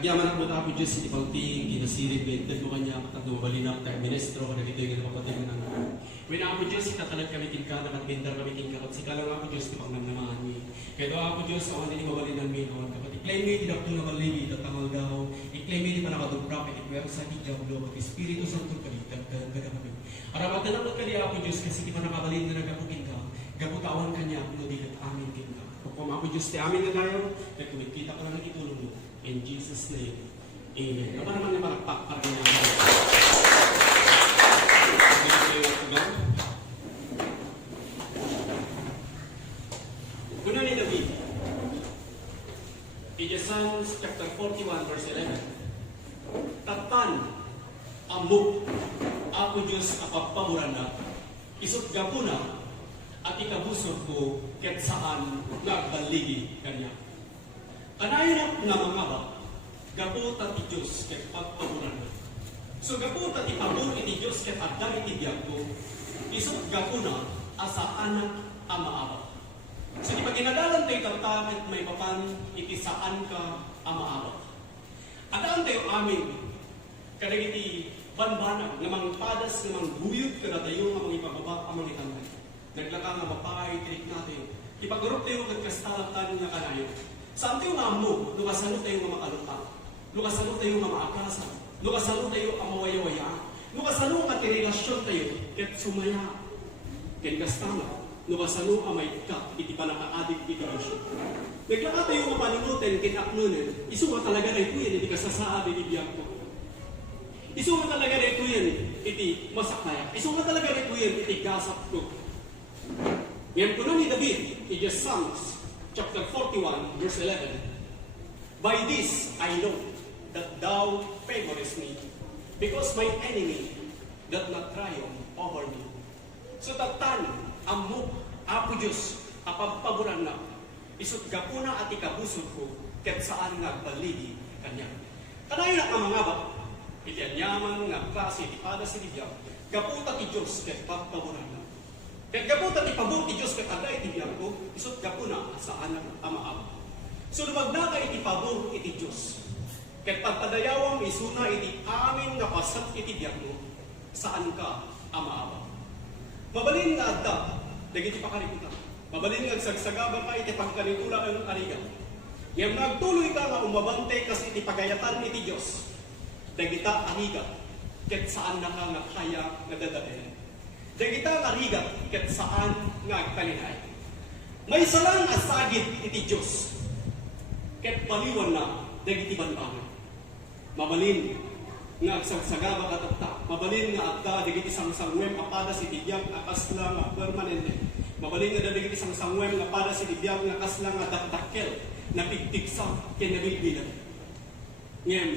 Agyaman ako na ako Diyos, iti pagting, kinasirig, bentag mo kanya, matag dumabalinap, tayo ministro, kada dito yung napapatay ng when ako Diyos, itatalag kami kinka, nakatbindar kami kinka, at sikalang ako Diyos, ipagnamnamaan mi. Kaya daw ako Diyos, ako hindi mabalin ng minon, kapag i-claim mi, tinap na baligi, tatangal daw, i-claim mi, di pa nakadugprap, iti-pwera sa Diablo, at Espiritu Santo kaligtad, kami. Aramatan ako kali ako Diyos, kasi di pa nakabalin na nagapukin ka, gaputawan kanya, no di at amin kinka. Kung ako Diyos, ti amin na tayo, kaya kumikita ko lang ang itulong mo. In Jesus' name, Amen. Apa naman yung malakpak para niya? Guna ni David. In Psalms chapter 41 verse 11. Tatan, amok, ako Diyos apagpamuran na, isot gapuna, at ikabusog ko ket saan nagbaligi kanya. Kanayon nga mga ba, gaputa ti Diyos kaya pagpamuran na. So gaputa ti pabor iti Diyos kaya adda iti biyag ko, isot gapuna asa anak amaaba. So di pag inadalan tayo tartakit may papan, iti saan ka amaaba. Adaan tayo amin, kadang iti banbanag, namang padas, namang guyot, kada tayo nga mga ipababa, amang itangay. Naglaka nga mapay, tinik natin. Ipagurot tayo kagkastalatan nga kanayon. Saan tayo nga mo, lukasano tayo nga makalutang, lukasano tayo nga maakasan, lukasano tayo ang mawayawayaan, lukasano nga tirelasyon tayo, ket sumaya, ket gastama, lukasano ang may ka, iti panakaadik iti lasyon. Naglaka tayo nga panunutin, ket aknunin, iso nga talaga rin po yan, iti kasasaad, iti biyag ko. Iso nga talaga rin po yan, iti masakaya. Iso nga talaga rin po yan, iti gasap ko. Ngayon po na ni David, iti Psalms, chapter 41, verse 11. By this I know that thou favorest me, because my enemy doth not triumph over me. So tatan, amok, apo Diyos, apagpaburan na, isot gapuna at ikabusog ko, ket saan nga baligi kanya. Kanayon na ka mga ba, iti anyaman nga klase, iti pada sinibiyag, gaputa ti Diyos, ket pagpaburan na. Kaya gaputan ipabot ti Diyos kaya iti biyang ko, isot gapuna sa anak amaab. So lumagna ka iti pabor iti Diyos. Kaya pagpadayawang isuna iti amin nga pasat iti biyang mo, saan ka amaab. Mabalin nga adda, dagiti pakariputan. Mabalin nga sagsagaba ka iti pagkanitula ang ariga. Ngayon nagtuloy ka nga umabante kasi iti pagayatan iti Diyos. Dagita ariga, ket saan na ka nga kaya nga dadain. Dagita nga rigat, ket saan nga kalinay. May salang asagid iti Diyos, ket paliwan na, dagiti banbangan. Mabalin nga agsagsagaba katatta, mabalin nga adda, dagiti sangsangwem, apadas iti biyag, akasla nga permanente. Mabalin nga dagiti sangsangwem, apadas iti biyag, akasla nga dakdakkel, napigtigsam, ken nabilbilan. Ngayon,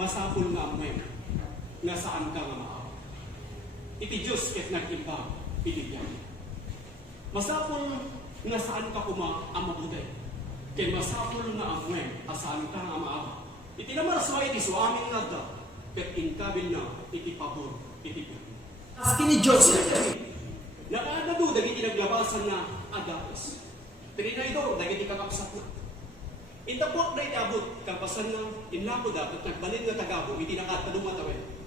masapul nga amwem, nga saan ka nga maaw. Iti Diyos ket nag-imbag, iti biyag. Masapul nga saan ka kuma ang mabuti. Kaya masapul nga amwem, asaan ka nga maaba. Iti namaraswa iti suamin nga da, ket inkabil na iti pabor, iti biyag. Aski ni Diyos. Nakaadado, dagiti naglabasan na agatos. Pero na ito, dagiti kakapsat na. Intapok na itabot, kapasan na inlako dapat, nagbalin nga tagabo, iti nakatadong matawin.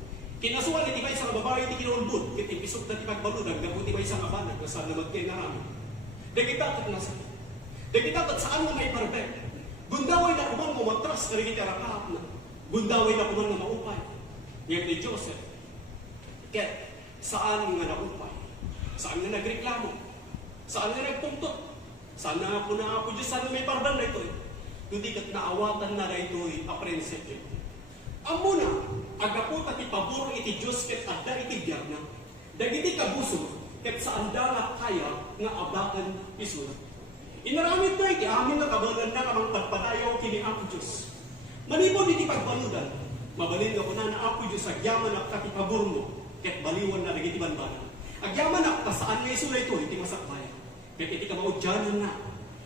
Kinasuan iti may isang babae iti kinulbud, ket impisok na ti pagbaludag, gaputi may isang abanag, kasal na magkay na rami. Dagitatat na sa. Dagitatat saan nga may perfect. Gundaway na kuman mo matras, karigit arakahap na. Gundaway na kuman nga maupay. Ngayon ni Joseph, ket saan nga naupay? Saan nga nagreklamo? Saan nga nagpungtot? Saan nga po na ako Diyos, saan nga may parban na ito eh? Hindi kat naawatan na ito eh, a prinsipyo. Amo na, agaputa ti pabor iti Diyos ket adda iti biyag na, dagiti kabuso ket saan da nga kaya nga abakan isun. Inaramid na iti amin nga kabalan na kamang pagpadayaw kini Apo Diyos. Manipod iti pagbaludan, mabalin nga kuna na Apo Diyos agyaman ak kati pabor mo, ket baliwan na dagiti banbanan. Agyaman ak saan nga isun na ito iti masakbay, ket iti kamaudyanan na,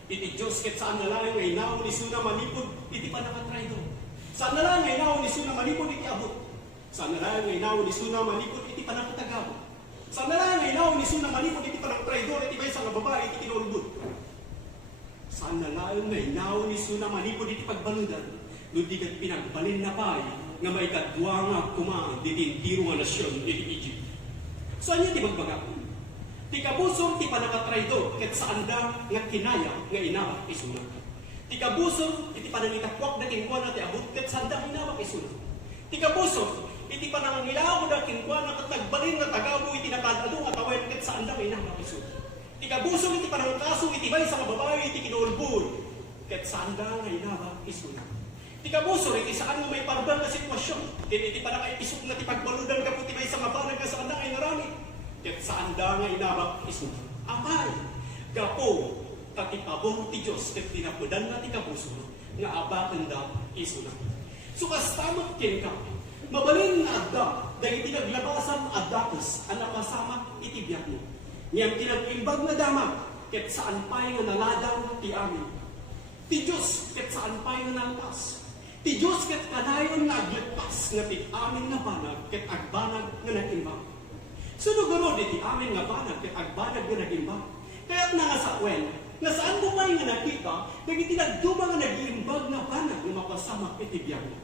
iti Diyos ket saan na lang nga inaon isun na manipod iti panakatraidor. Saan na lang ngay naon ni Suna malipod iti abot. Saan na lang ngay naon ni Suna malipod iti panakatagabo. Saan na lang ngay naon ni Suna malipod iti panakatraidor iti may isang babae iti kinulbud. Saan na lang ngay naon ni Suna malipod iti pagbaludan. Ludigat pinagbalin na pa'y nga may kadwa nga kumain ditintiro nga nasyon iti Egypt. So anya ti magbaga? Ti kabusor ti panakatraidor ket saanda nga kinaya nga inawak isuna. Ti kabusor iti panangitakwak na kinkwa na ti abot ket saanda inawak isuna. Ti kabusor iti panangilaw na kinkwa na katagbalin na tagabo iti nakadalo nga tawen ket saanda nga inawak isuna. Ti kabusor iti panangkaso iti bay sa babae iti kinulbul ket saanda nga inawak isuna. Ti kabusor iti saan nga may parbal na sitwasyon ket iti panakaipisok na ti pagbaludan kaputi bay sa mabanag nga saanda nga inarami. Ket saanda nga inabak isuna. Amay, gapo, tatipabong ti Diyos, ket tinapudan na ti kabusor, nga abakan da isuna. So kastamat ken ka, mabalin nga adda, dahil tinaglabasan adakos, ang napasama iti biyak mo. Ngayang tinag-imbag na damag, ket saan pa'y nga naladaw ti amin. Ti Diyos, ket saan pa'y nga nalpas. Ti Diyos, ket kanayon nga agletpas, nga ti amin nga banag, ket agbanag nga nag-imbag. So nagaro di amin nga banag ket agbanag nga nag-imbag. Kaya nga sa wen, nga saan mo may nga nakita, naging tinagduma nga nag-imbag na banag nga mapasama iti biyag mo.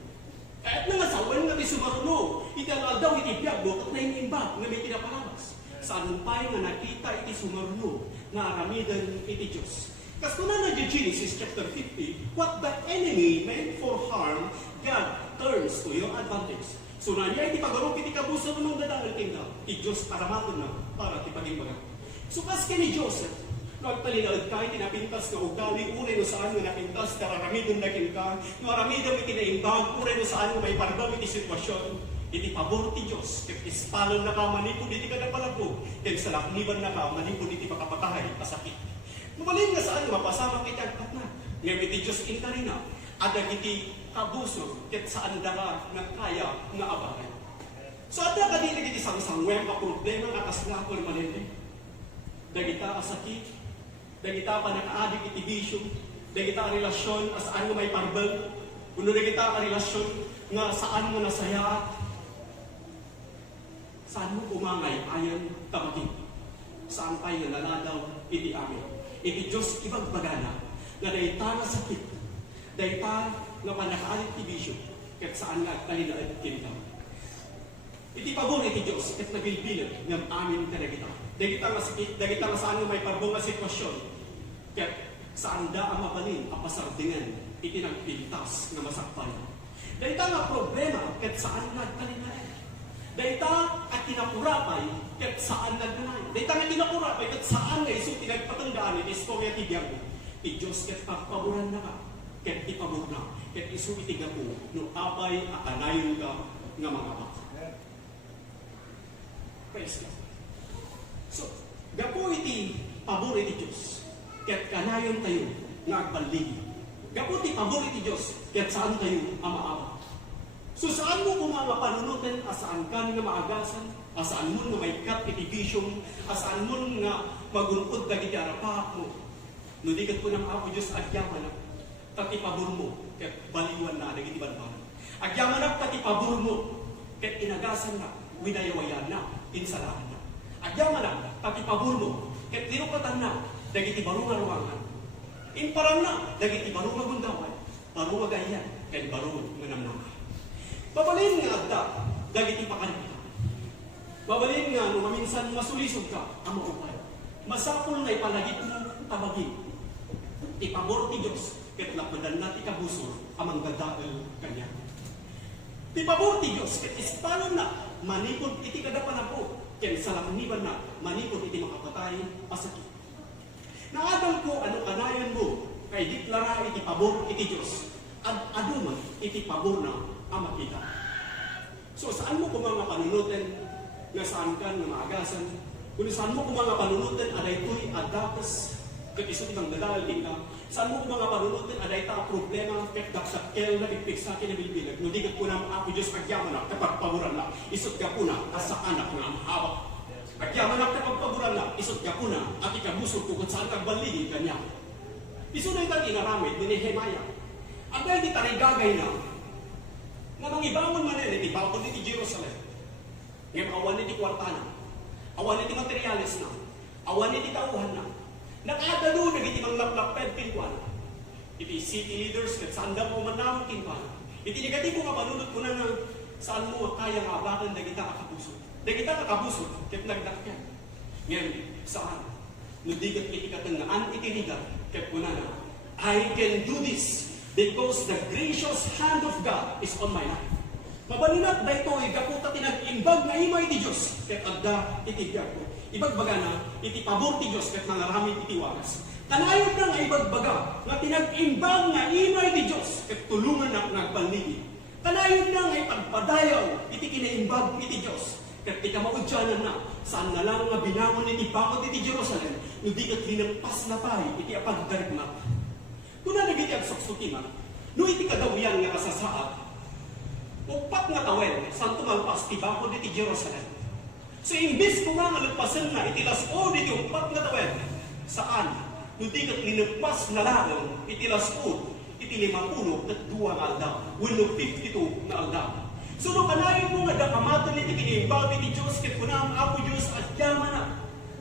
Kaya nga sa wen nga ti sumarno, iti aladaw iti biyag mo at naimbag nga may pinapalabas. Saan mo pa nga nakita iti sumarno na aramidan iti Diyos. Kasi na na Genesis chapter 50, what the enemy meant for harm, God turns to your advantage. So na niya iti pagarup iti kabuso ng dadangil kingdom, ti Diyos paramaton na para ti pagimbaga. So kas ni Joseph, nagtalinaod ka, tinapintas nga ugali, unay no saan nga napintas, kararamidon na kinka, maramidon iti naimbag, unay no saan nga may parbag iti sitwasyon, iti pabor ti Diyos, ket ispalon na ka, manipod iti kadapalagbo, ket sa lakniban na ka, manipod iti pakapatahay, pasakit. Mabalin nga saan nga mapasama kay tagpat na, ngayon iti Diyos inkarina, adag iti kabuso, ket saan da ka nga kaya nga abakan. So ada ka din iti sang-sangwem ka problema nga kasla ko manende. Dagita asakit, dagita pa nakaadik iti bisyo, dagita relasyon saan nga may parbel, kuno dagita ka relasyon nga saan nga nasaya, saan mo kumangay ayan tamagin, saan tayo nga naladaw iti amin. Iti Diyos ibagbagana, na dayta nga sakit, dayta nga panakaalit ti bisyo, ket saan nga talinaad kinta. Iti pabor iti Diyos, ket nabilbilan ngam amin ka na kita. Dagita nga sakit, dagita nga saan nga may parbong nga sitwasyon, ket saan da ang mabalin, apasardingan, iti nagpintas nga masakpan. Dagita nga problema, ket saan nga talinaad. Dagita at tinapurapay, ket saan nga ganay. Dagita nga tinapurapay, ket saan nga iso tinagpatandaan, iti istorya ti Diyago. Ti Diyos, ket pagpaboran na ka, ket ipabor na, ket iso itiga po, no apay akanayon ka nga mga baka. Praise God. So, gapo iti pabor iti Diyos, ket kanayon tayo nga agbaligi. Gapo iti pabor iti Diyos, ket saan tayo amaaba. So saan mo kung mga panunutin, asaan ka nga maagasan, asaan mo nga may kat iti bisyong, asaan mo nga magunod ka iti arapak mo. No di kat po ng Apo Diyos agyaman na, tatipabor mo, ket baliwan na, nagiti banban. Agyaman na, tatipabor mo, ket inagasan na, winayawayan na, insalaan na. Agyaman na, tatipabor mo, ket tinukatan na, dagiti barunga ruangan. Inparang na, dagiti barunga gundawan, barunga gayan, ket barunga manamnama. Babalin nga adda, dagiti pakanipita. Babalin nga, no maminsan masulisod ka, ang maupay. Masapol na ipalagit mo, tabagin. Ipabor ti Diyos, ket lapadan na ti kabusor, amang gadael kanya. Ipabor ti Diyos, ket ispalon na, manipod iti kadapan na po, ken salakniban na, manipod iti makapatay, pasakit. Naadal ko, ano kanayan mo, kay deklara iti pabor iti Diyos, aduman iti pabor na, ang makita. So saan mo kung mga panunutin nga saan ka nga maagasan? Kung saan mo kung mga panunutin aday to'y adapos ket iso itang dadal ka? Saan mo kung mga panunutin aday ta problema ket daksakel na pigpigsa kinabilbilag? No digat po na Apo Diyos agyaman na kapag paboran na isot ka po na asa anak nga mahawak. Agyaman na kapag paboran na isot ka po na at ikabusog kung saan kagbaligin kanya. Iso na itang inaramid ni Nehemiah. Agay di tarigagay na nga mangibangon man rin, iti bakod iti Jerusalem. Ngayon, awan iti kwartana, awan iti materialis na, awan iti tauhan na. Nakadalo, nagiti mang laplaped kinkuan. Iti city leaders, kat saan da mo manamang kinkuan. Iti negatibo nga panunod ko na saan mo kaya nga abakan na kita kakabusog. Na kita kakabusog, kaya nagdakyan. Ngayon, saan? Nudigat iti katangaan itinigat, kaya ko na I can do this because the gracious hand of God is on my life. Mabalinat na ito, ikaputa tinag-imbag na ima iti Diyos, kaya agda iti biyak ko. Ibagbaga na, iti pabor ti Diyos, kaya nangaramit iti wagas. Kanayon na nga ibagbaga, nga tinag-imbag na ima iti Diyos, kaya tulungan na nagbalniti. Kanayon na nga ipagpadayaw, iti kinaimbag iti Diyos, kaya tika maudyanan na, saan na lang nga binangon iti bakot iti Jerusalem, hindi kat linampas na pay, iti apagdarigmat. Kung na nagiti ang suksutima, no iti kadawiyan nga kasasaad, upat nga tawel, saan tumalpas ti bakot iti Jerusalem. So imbis ko nga nalagpasan na iti las-o iti upat nga tawel, saan? No di kat linampas na lang iti las-o, iti 50 at 2 nga aldaw, 52 nga aldaw. So no kanayon mo nga dakamatan iti kinimbag iti Diyos, ket kuna ang Apo Diyos at yaman na,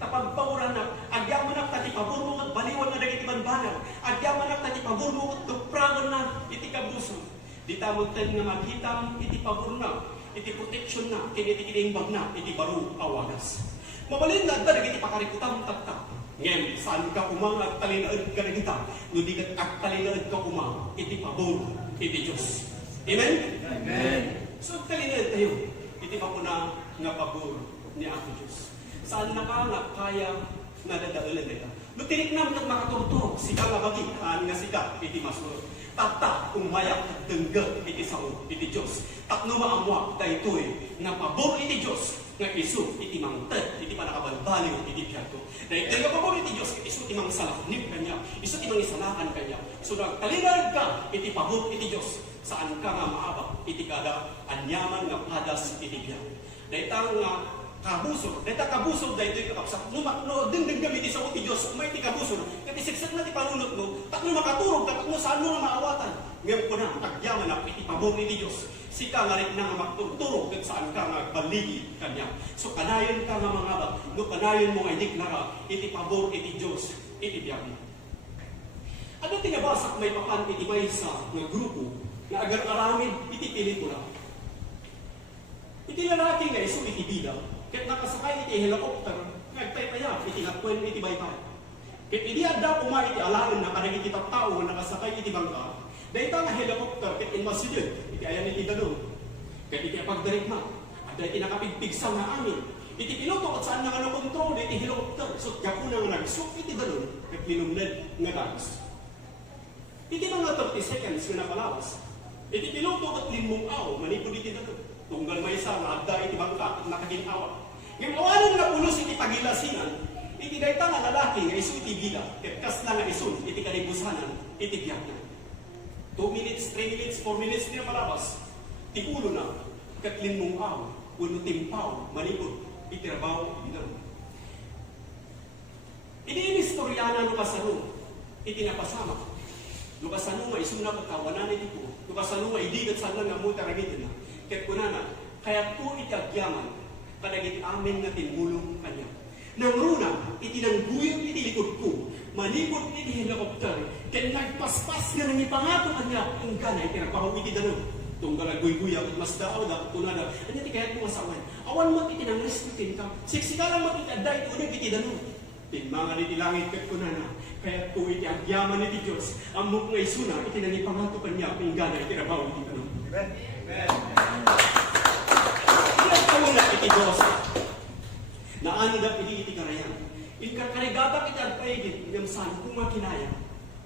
kapagpauran na, at yaman na tati pabor mo at baliwan na dagiti banbanag, at yaman na tati pabor mo at tupragon na iti kabuso. Di tamod tayo nga maghitam iti pabor na, iti protection na, kiniti kinimbag na, iti baro awagas. Mabalin na ita dagiti pakarikutam tatta. Ngayon, saan ka umang at talinaad ka na kita, no di kat at talinaad ka umang, iti pabor, iti Diyos. Amen? Amen. So, talinaad tayo, iti mapuna nga pabor ni Apo Diyos. Saan na ka nga kaya nga dadaulan nila? Lutinik namin at makaturturok, sika nga bagihan nga sika, iti masurot. Tata, umayak at dengga, iti sao, iti Diyos. Takno maamwak, daytoy, nga pabor iti Diyos, nga iso, iti mangted, iti panakabalbaliw, iti piyato. Dahil nga pabor iti Diyos, iso iti mang salaknip kanya, iso iti mang isalakan kanya. So, nagtalinad ka, iti pabor iti Diyos, saan ka nga maabak, iti kada anyaman nga padas iti piyato. Dahil nga kabusor, dahil kabusor dahil ito'y kakapsak, no dingding gamit sa uti Diyos, may ti kabusor, kati siksak na ti panunot mo, takno makaturog, takno saan mo na maawatan. Ngayon po na, tagyaman na, iti pabor ni Diyos, sika nga rin na nga magturturog, kat saan ka nga baligi kanya. So kanayon ka nga mga ba, no kanayon mo nga idiklara, iti pabor iti Diyos, iti biyak mo. Ano tinabasak may papan iti may sa nga grupo, na agar-aramid iti pelikula. Iti lalaki nga iso iti bida, ket nakasakay iti helicopter, nagtaytaya, iti nakwen iti baybay. Ket iti adda uma iti alangan na kanang iti tattao nga nakasakay iti bangka, dayta nga helicopter ket inmasidid, iti ayan iti dalon. Ket iti apagdarigma, adda iti nakapigpigsa nga amin. Iti piloto at saan na nga nakontrol iti helicopter, so gapuna nga nagsuk iti dalon, ket linumned nga dags. Iti mga 30 seconds nga napalawas, iti piloto at linmungaw, manipod iti dalon. Tunggal may isa nga adda iti bangka, nakaginawa. Ngayon, awalan nga pulos iti pagilasinan, iti dayta nga lalaki nga iso iti bida, kas na nga isun, iti kalibusanan, iti biyak na. 2 minutes, 3 minutes, 4 minutes, hindi na malabas. Ti ulo na, katlin mong aw, ulo timpaw, manipod, iti rabaw, iti na. Iti inistoryana no kasano, iti napasama. No kasano nga isun na pagkawanan iti po, no kasano nga idigat saan nga mo taragin na. Ket kunana, kaya po iti agyaman, kadagit amin nga tinmulong kanya. Nang runa, iti nangguyog iti likod ko, manipod iti helicopter, ket nagpaspas nga nang ipangato kanya, kung gana iti nagpahaw iti danon. Tunggal nagguy-guya, mas daaw da, kunana, anya ti kayat mo asawan, awan mo iti nang restrikin ka, siksika lang mo iti adda iti unang iti danon. Tinmangan iti langit ket kunana, kaya po iti agyaman iti Diyos, amok nga isuna, iti nang ipangato kanya, kung gana iti rabaw iti danon. Ilang taon na iti Diyos na ano na iti karayan. Ikarigata iti agpaigit, yung saan kung makinaya,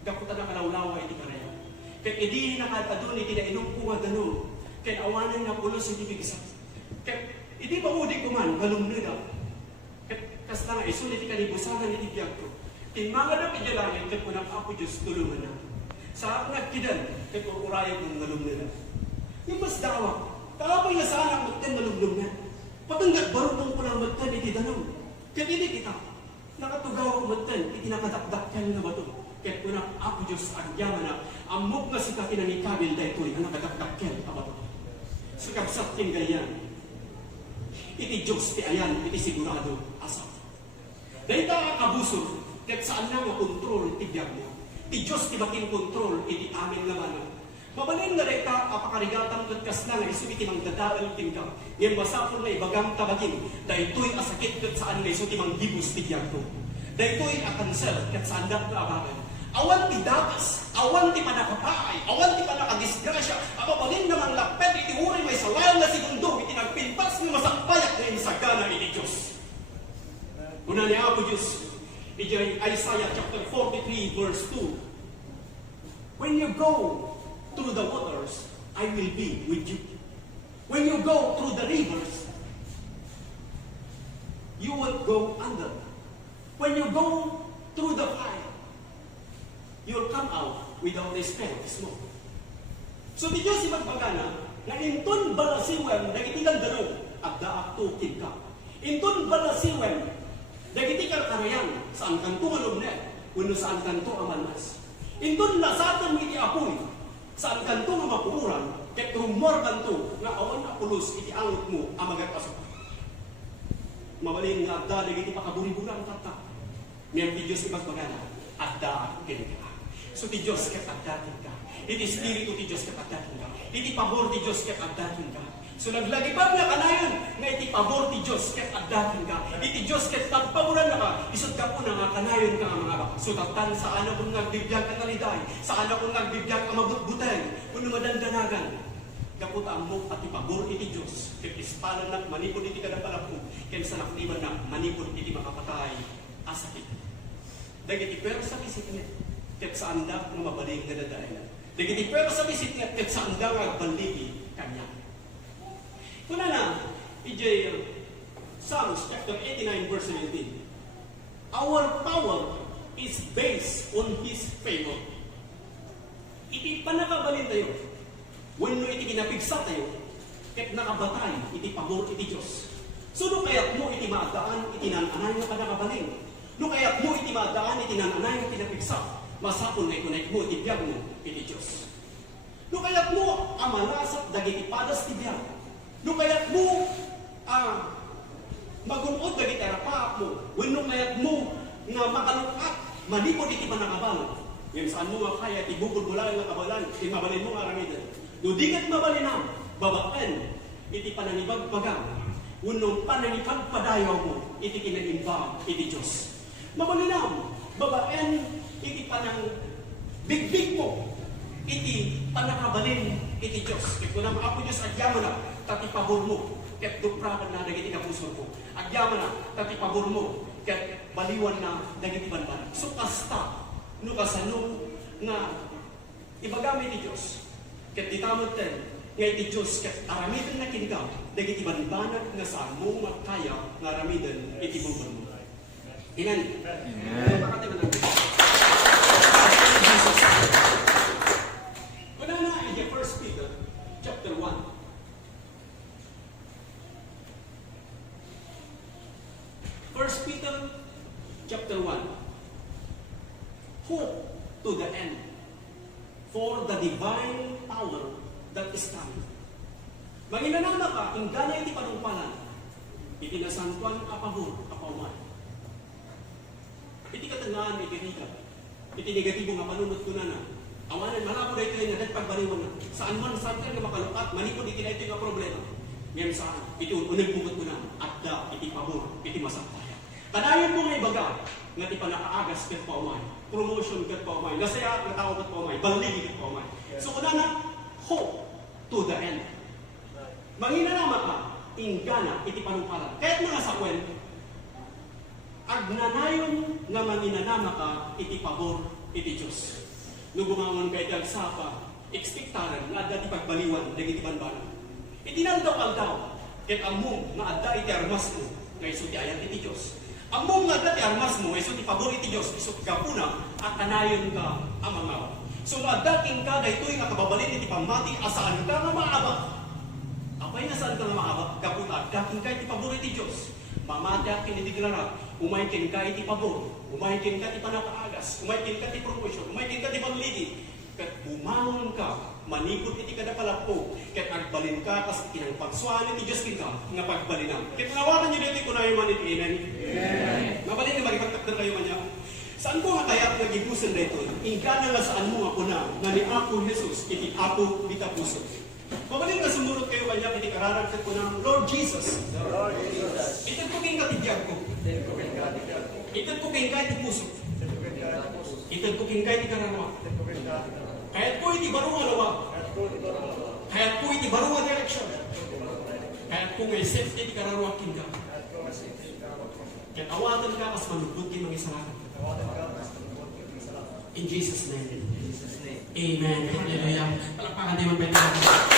gaputan na kalawlawa iti karayan. Kaya iti nakatadun iti na inumpunga ganun, kaya awanan na pulos iti bigisa. Kaya iti paudi ko man, galong nila. Kaya kas na nga isun iti kalibusanan iti biyag ko. Tinmanga na iti langit, kaya punang Apo Diyos tulungan na. Sa nagkidan, kaya ururayan kong galong nila. Yung mas dawa, tapay nga saan ang magtan malumlum na. Patanggat barutong ko lang magtan iti danong. Kaya hindi kita, nakatugaw ang magtan, iti nakadakdakyan na bato. Kaya ko na, Apo Diyos, ang yaman na, amok na si kakinan ni Kabil dahil ko ang nakadakdakyan na bato. Sa kabsat yung ganyan, iti Diyos, ti ayan, iti sigurado, asap. Dahil ta kabusor, kaya saan na nga kontrol, ti biyag mo. Ti Diyos, ti baking kontrol, iti amin naman. Mabalin nga rin ka, apakarigatan kat kas na nga iso iti mang dadal tim ka. Ngayon masapon na ibagang tabagin, dahito'y asakit kat saan nga iso timang gibus tigyan ko. Dahito'y akansel kat saan dak na abagan. Awan ti dakas, awan ti panakapaay, awan ti panakadisgrasya, apabalin nga mang lapet iti uri may salayan na segundo, iti nagpintas nga masakpayak na insagana iti Diyos. Una ni Apo Diyos, iti Isaiah chapter 43 verse 2. When you go through the waters, I will be with you. When you go through the rivers, you will go under. When you go through the fire, you will come out without a smell of smoke. So di Diyos ibagpagana, na inton balasiwen, nagitigang darog, at daaktukin ka. Inton balasiwen, nagitigang karayan, saan kanto malumnet, kuno saan kanto amanas. Inton lasatan iti apoy, saan kanto nga mapuuran, ket rumor kanto, nga awan na pulos iti angot mo, amagat pasok. Mabalin nga adda, nagiti pakaburi-burang tata. Ngayon di Diyos ibagpagana, adda akin ka. So ti Diyos ket addatin ka. Iti Espiritu ti Diyos ket addatin ka. Iti pabor ti Diyos ket addatin ka. So naglagipag na kanayon nga iti pabor ti Diyos ket addatin ka. Iti Diyos ket tagpaboran na ka. Isod ka po na nga kanayon ka mga bak. So tagtan saan akong nagbibiyag ang kaliday. Saan akong nagbibiyag ang mabutbutay. Kuno madandanagan. Kaput ang mo at ipabor iti Diyos. Ket ispalan na manipod iti kadapalapog. Ken sa nakliman na manipod iti makapatay. Asakit. Dagiti pero sa isip niya. Ket saan da nga mabaling nga dadayan. Dagiti pero sa isip niya. Ket saan da nga baligi kanya. Kuna na, iti Psalms chapter 89 verse 17. Our power is based on His favor. Iti panakabalin tayo. When no iti kinapigsa tayo, ket nakabatay, iti pabor iti Diyos. So no kayat mo iti maadaan, iti nananay nga panakabalin. No kayat mo iti maadaan, iti nananay nga kinapigsa. Masapon na ikunay mo, iti biyag mo, iti Diyos. No kayat mo, amalasat, dagiti padas ti biyag. No kayat mo, magunod dagiti arapaak mo. When no kayat mo, nga makalukat, manipod iti panakabal. Ngayon saan mo nga kaya, ibukod mo lang nga kabalan, iti mabalin mo nga ramidan. No di kat mabalinam, babaen, iti pananibagbagang. Unong pananipagpadayaw mo, iti kinaimbang, iti Diyos. Mabalinam, babaen, iti panang bigbig mo, iti panakabalin, iti Diyos. Ito na mga Apo Diyos, agyaman na, tatipabor mo, ket duprakan na dagiti kapuso ko. Agyaman na, tatipabor mo, ket baliwan na dagiti banban. So kasta, no kasano, nga ibagamit iti Diyos. Ket ditamot ten, nga iti Diyos, ket aramidan na kinka, dagiti banbanat nga saan mo makaya, nga aramidan iti buban mo. Amen. Amen. Kuna na, iti 1 Peter, chapter 1. 1 Peter chapter 1. Hope to the end for the divine power that is coming. Manginanama ka, kung gana iti panungpalan, iti nasantuan apabor, apauman. Iti katangaan, iti rika, iti negatibo nga panunod ko na na. Awanan, malabo na ito yung nagpagbaliwan na. Saan man, saan ka nga makalukat, manipod iti na ito yung problema. Ngayon saan, iti unag bukot ko na, adda, iti pabor, iti masakpaya. Kanayon mo nga ibaga, nga ti panakaagas ket paumay, promotion ket paumay, nasaya nga tao ket paumay, baligi ket paumay. So kuna na, hope to the end. Manginanama ka, ingana, iti panungpalan. Kahit mga sakwen, agnanayon nga manginanama ka, iti pabor, iti Diyos. Nubumangon ka iti agsapa, ekspektaran, nga adda ti pagbaliwan, dagiti banban. Iti naldaw-aldaw, ket among nga adda iti armas mo, nga iso ti ayat iti Diyos. Among nga dati armas mo, iso ti pabor iti Diyos, iso ti kapuna, at kanayon ka amangaw. So madaking ka, dahito nga kababalin iti pamati, asaan ka nga maabak. Apay nga saan ka nga maabak, kaputa, daking ka iti pabor iti Diyos. Mamadakin iti glarat, umaykin ka iti pabor, umaykin ka iti panakaagas, umaykin ka iti promotion, umaykin ka iti pangligi. Kat bumangon ka, manipod iti kadapalapog, kat agbalin ka, kas itinang pagsuan iti Diyos ka, nga pagbalinam. Kat nawakan nyo dito kunayo man iti inen. Mabalin nga magipagtakdan kayo man niya. Saan ko nga kaya nga gibuson dito, ingkana nga saan mo ako na, nga ni ako Jesus, iti ako di kapuso. Pabalik na sumurot kayo kanya, iti kararag ko ng Lord Jesus. Itan ko kayong katidiyag ko. Itan ko kayong kahit puso. Itan ko kayong kahit kararawa. Kahit ko iti barong alawa. Kahit ko iti barong direksyon. Kahit ko ngay safety iti kararawa kingga. Kahit awatan ka, mas malugod kayo mga isalakan. In Jesus' name. Amen. Hallelujah. Palakpakan tayo magpapalagay.